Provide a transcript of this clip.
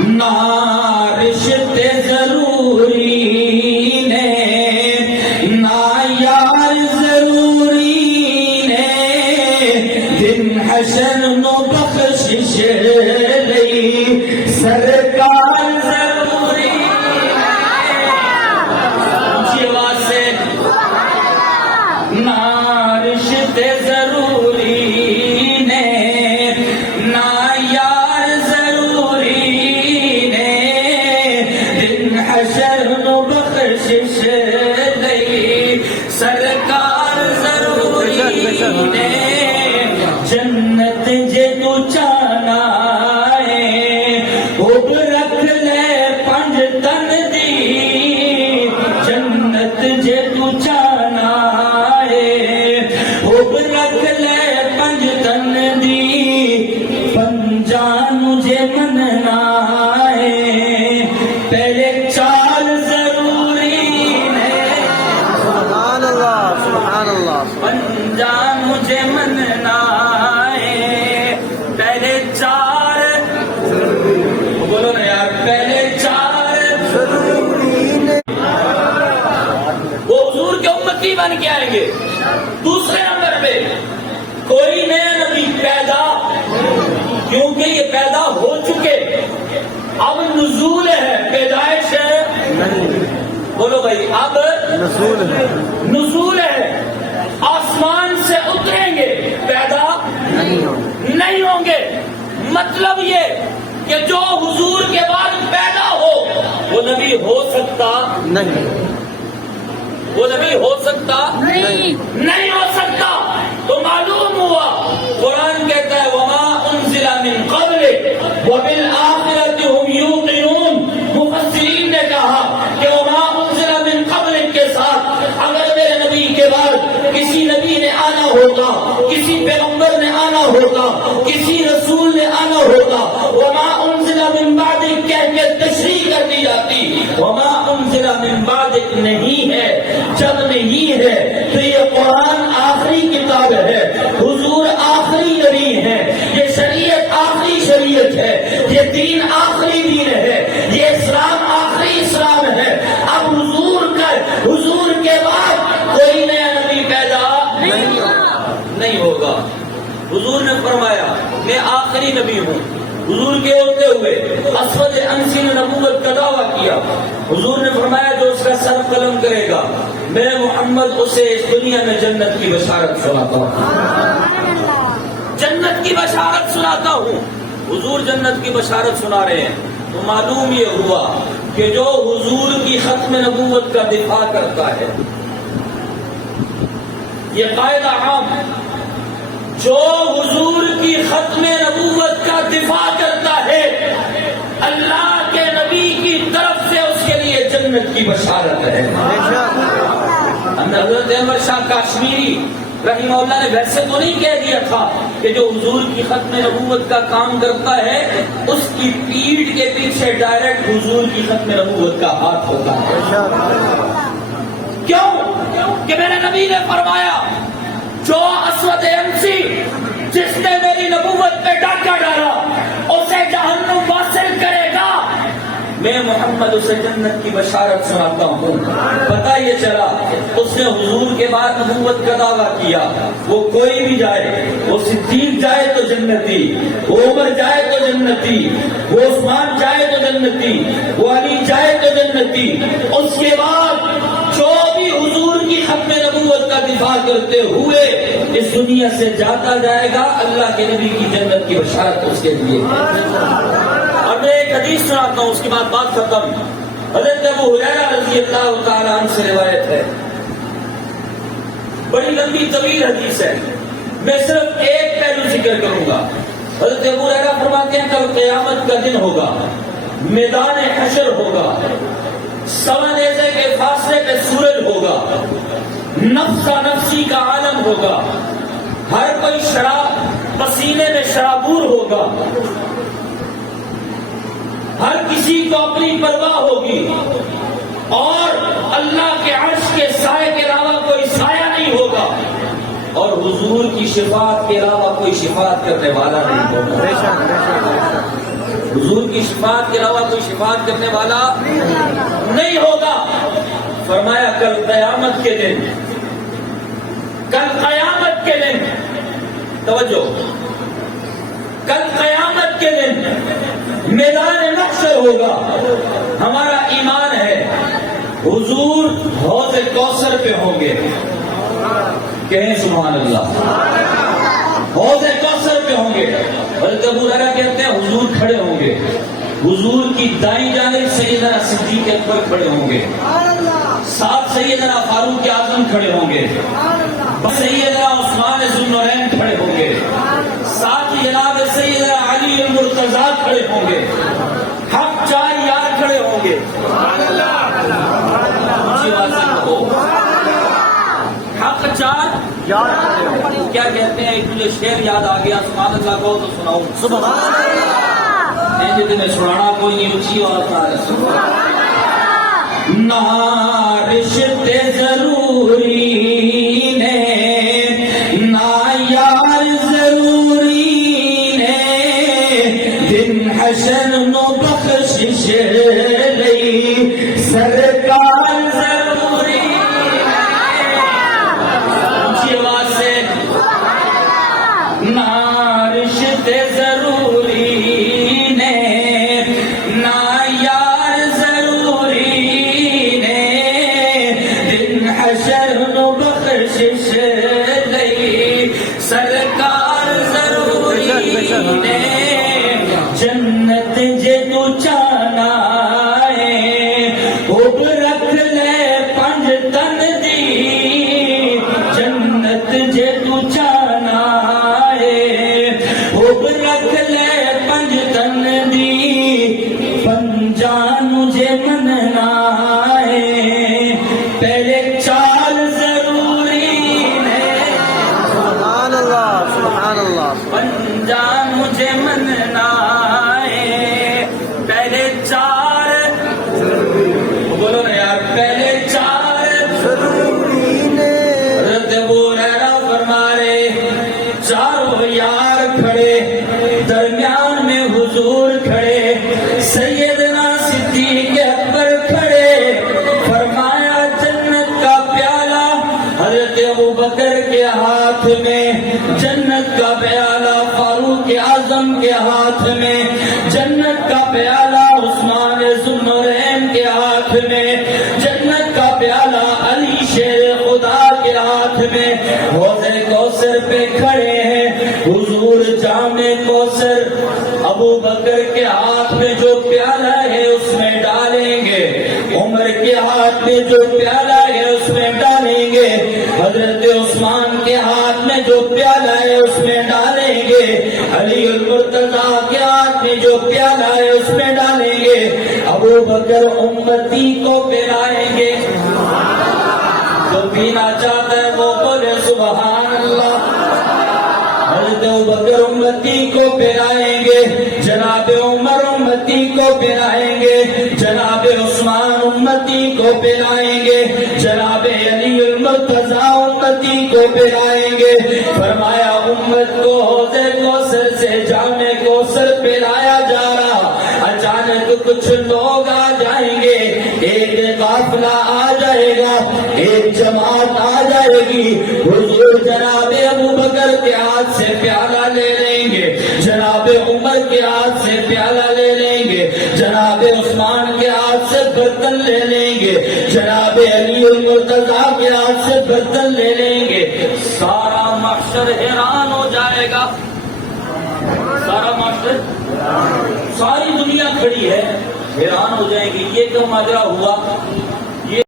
نہ رشتے ضروری نے نہ یار ضروری نے دن حشر نو بخشش لئی سرکار ضروری اونچی آواز سے نہ رشتے ضروری نے نہ یار ضروری نے دن حشر نو بخشش لئی سرکار ضروری نے جنت جے تو چاہنا ہے خوب رکھ لے پنج تن دی جنت جے تو چاہنا ہے خوب رکھ لے پنج تن دی پنجان مجھے مننا ہے پہلے چال ضروری ہے سبحان اللہ سبحان اللہ پنجان مجھے مننا ہے پہلے چار بولو نا یار پہلے چار وہ حضور کے امتی بن کے آئیں گے دوسرے نمبر پہ کوئی نیا نبی پیدا کیونکہ یہ پیدا ہو چکے اب نزول ہے پیدائش ہے بولو بھائی اب نزول ہے آسمان سے اتریں گے پیدا نہیں ہوں گے مطلب یہ کہ جو حضور کے بعد پیدا ہو وہ نبی ہو سکتا نہیں وہ نبی ہو سکتا نہیں ہو سکتا تو معلوم ہوا قرآن کہتا ہے وما انزل من قبل وبالآخرۃ هم یوقنون مفسرین نے کہا کہ وما انزل من قبل کے ساتھ اگر میرے نبی کے بعد کسی نبی نے آنا ہوتا کسی پیغمبر نے آنا ہوتا کسی رسول نے آنا ہوتا وما انزل من بعد کہہ کے تشریح کر دی جاتی وما انزل من بعد نہیں ہے جب نہیں ہے تو یہ قرآن آخری کتاب ہے حضور آخری نبی ہے یہ شریعت آخری شریعت ہے یہ دین آخری دین ہے یہ اسلام آخری اسلام ہے اب حضور کے بعد کوئی نیا نبی پیدا نہیں ہوگا حضور نے فرمایا میں آخری نبی ہوں حضور کے ہوتے ہوئے اسود انسی نے نبوت کا دعویٰ کیا حضور نے فرمایا جو اس کا سر قلم کرے گا میں محمد اسے اس دنیا میں جنت کی بشارت سناتا ہوں جنت کی بشارت سناتا ہوں حضور جنت کی بشارت سنا رہے ہیں تو معلوم یہ ہوا کہ جو حضور کی ختم نبوت کا دفاع کرتا ہے یہ قاعدہ عام جو حضور کی ختم نبوت کا دفاع کرتا ہے اللہ کے نبی کی طرف سے اس کے لیے جنت کی بشارت ہے حضرت احمد شاہ کاشمیری رحمہ اللہ نے ویسے تو نہیں کہہ دیا تھا کہ جو حضور کی ختم نبوت کا کام کرتا ہے اس کی پیٹھ کے پیچھے ڈائریکٹ حضور کی ختم نبوت کا ہاتھ ہوتا ہے کیوں کہ میرے نبی نے فرمایا جو اسود انسی جس نے میری نبوت پہ ڈاکہ ڈالا اسے جہنم واصل کرے گا میں محمد اسے جنت کی بشارت سناتا ہوں پتہ یہ چلا اس نے حضور کے بعد نبوت کا دعویٰ کیا وہ کوئی بھی جائے وہ صدیق جائے تو جنتی وہ عمر جائے تو جنتی وہ عثمان جائے تو جنتی وہ علی جائے تو جنتی اس کے بعد جو بھی حضور کی ختم نبوت کا دفاع کرتے ہوئے اس دنیا سے جاتا جائے گا اللہ کے نبی کی جنت کی بشارت اس کے لیے اور میں ایک حدیث سناتا ہوں اس کے بعد بات ختم حضرت ابو ہریرہ رضی اللہ تعالیٰ عنہ سے روایت ہے بڑی لمبی طویل حدیث ہے میں صرف ایک پہلو ذکر کروں گا حضرت ابو ہریرہ فرماتے ہیں کل قیامت کا دن ہوگا میدان حشر ہوگا سوا نیزے کے فاصلے پہ سورج ہوگا نفسا نفسی کا عالم ہوگا ہر کوئی شراب پسینے میں شرابور ہوگا ہر کسی کو اپنی پرواہ ہوگی اور اللہ کے عرش کے سائے کے علاوہ کوئی سایہ نہیں ہوگا اور حضور کی شفاعت کے علاوہ کوئی شفاعت کرنے والا نہیں ہوگا حضور کی شفاعت کے علاوہ کوئی شفاعت کرنے والا نہیں ہوگا. فرمایا کل قیامت کے دن، کل قیامت کے دن، توجہ، کل قیامت کے دن میدان محشر ہوگا. ہمارا ایمان ہے حضور حوض کوثر پہ ہوں گے. کہیں سبحان اللہ. حوض کوثر پہ ہوں گے. حضرت ابو ہریرہ کہتے ہیں حضور کھڑے ہوں گے. حضور کی دائیں جانب سیدنا صدیق اکبر کھڑے ہوں گے، ساتھ سیدنا فاروق اعظم کھڑے ہوں گے، سیدنا عثمان ذو النورین کھڑے ہوں گے، ساتھ جناب سیدنا علی المرتضیٰ کھڑے ہوں گے، حق چار یار کھڑے ہوں گے. حق چار کیا کہتے ہیں؟ مجھے شعر یاد آ گیا، سبحان اللہ کو تو سناؤ. سبحان اللہ. میں سنانا کوئی نہیں، اچھی بات ہے. نہ رشتے ضروری نے، نہ یار ضروری نے، دن حشر نو بخشش لئی سرکار ضروری ہے. اونچی آواز سے. نہ رشتے ضروری نے، نہ یار ضروری نے، دن حشر نو بخشش لئی سرکار ضروری نے. جنت جے تو چاہنا ہے خوب رکھ لے پنج تن دی. جنت جے تو چاہنا ہے خوب رکھ لے پنج تن دی. پنجان جے مننا ہے پہلے چال ضروری ہے. سبحان اللہ سبحان اللہ. پنجان مجھے مننا ہے پہلے چار، بولو نا یار، پہلے چار ضروری نے. حضرت ابو ہریرہ فرما رہے چاروں یار کھڑے، درمیان میں حضور کھڑے، سیدنا صدیق اکبر کھڑے. فرمایا جنت کا پیالہ حضرت ابو بکر کے ہاتھ میں، جنت کا پیالہ فاروق اعظم کے ہاتھ میں، جنت کا پیالہ عثمان ذو النورین کے ہاتھ میں، جنت کا پیالہ علی شیر خدا کے ہاتھ میں. حوض کوثر پہ کھڑے ہیں حضور جام کوثر ابو بکر کے ہاتھ میں جو پیالہ ہے اس میں ڈالیں گے، عمر کے ہاتھ میں جو پیالہ ہے اس میں ڈالیں گے، حضرت عثمان کے ہاتھ میں جو پیالہ ہے اس میں ڈالیں گے، علی المرتضیٰ کے ہاتھ میں جو پیالہ ہے اس میں ڈالیں گے. ابو بکر امتی کو پلائیں گے. جو پینا چاہتا ہے وہ بولے سبحان اللہ. حضرت ابوبکر امتی کو پلائیں گے، جناب عمر امتی کو پلائیں گے، جناب عثمان امتی کو پلائیں گے، جناب علی المرتضیٰ امتی کو پلائیں گے. فرمایا امت کو حوض کوثر سے جام کوثر پلایا جا رہا. اچانک کچھ لوگ آ جائیں گے، ایک قافلہ آ جائے گا، ایک جماعت آ جائے گی. حضور جناب ابو بکر کے ہاتھ سے پیالہ لے لیں گے، جناب عمر کے ہاتھ سے پیالہ لے لیں گے، جناب عثمان کے ہاتھ سے برتن لے لیں گے، جناب علی المرتضیٰ کے ہاتھ سے برتن لے لیں گے. سارا محشر حیران ہو جائے گا. سارا معاشرہ، ساری دنیا کھڑی ہے، حیران ہو جائے گی. یہ کیوں ماجرا ہوا؟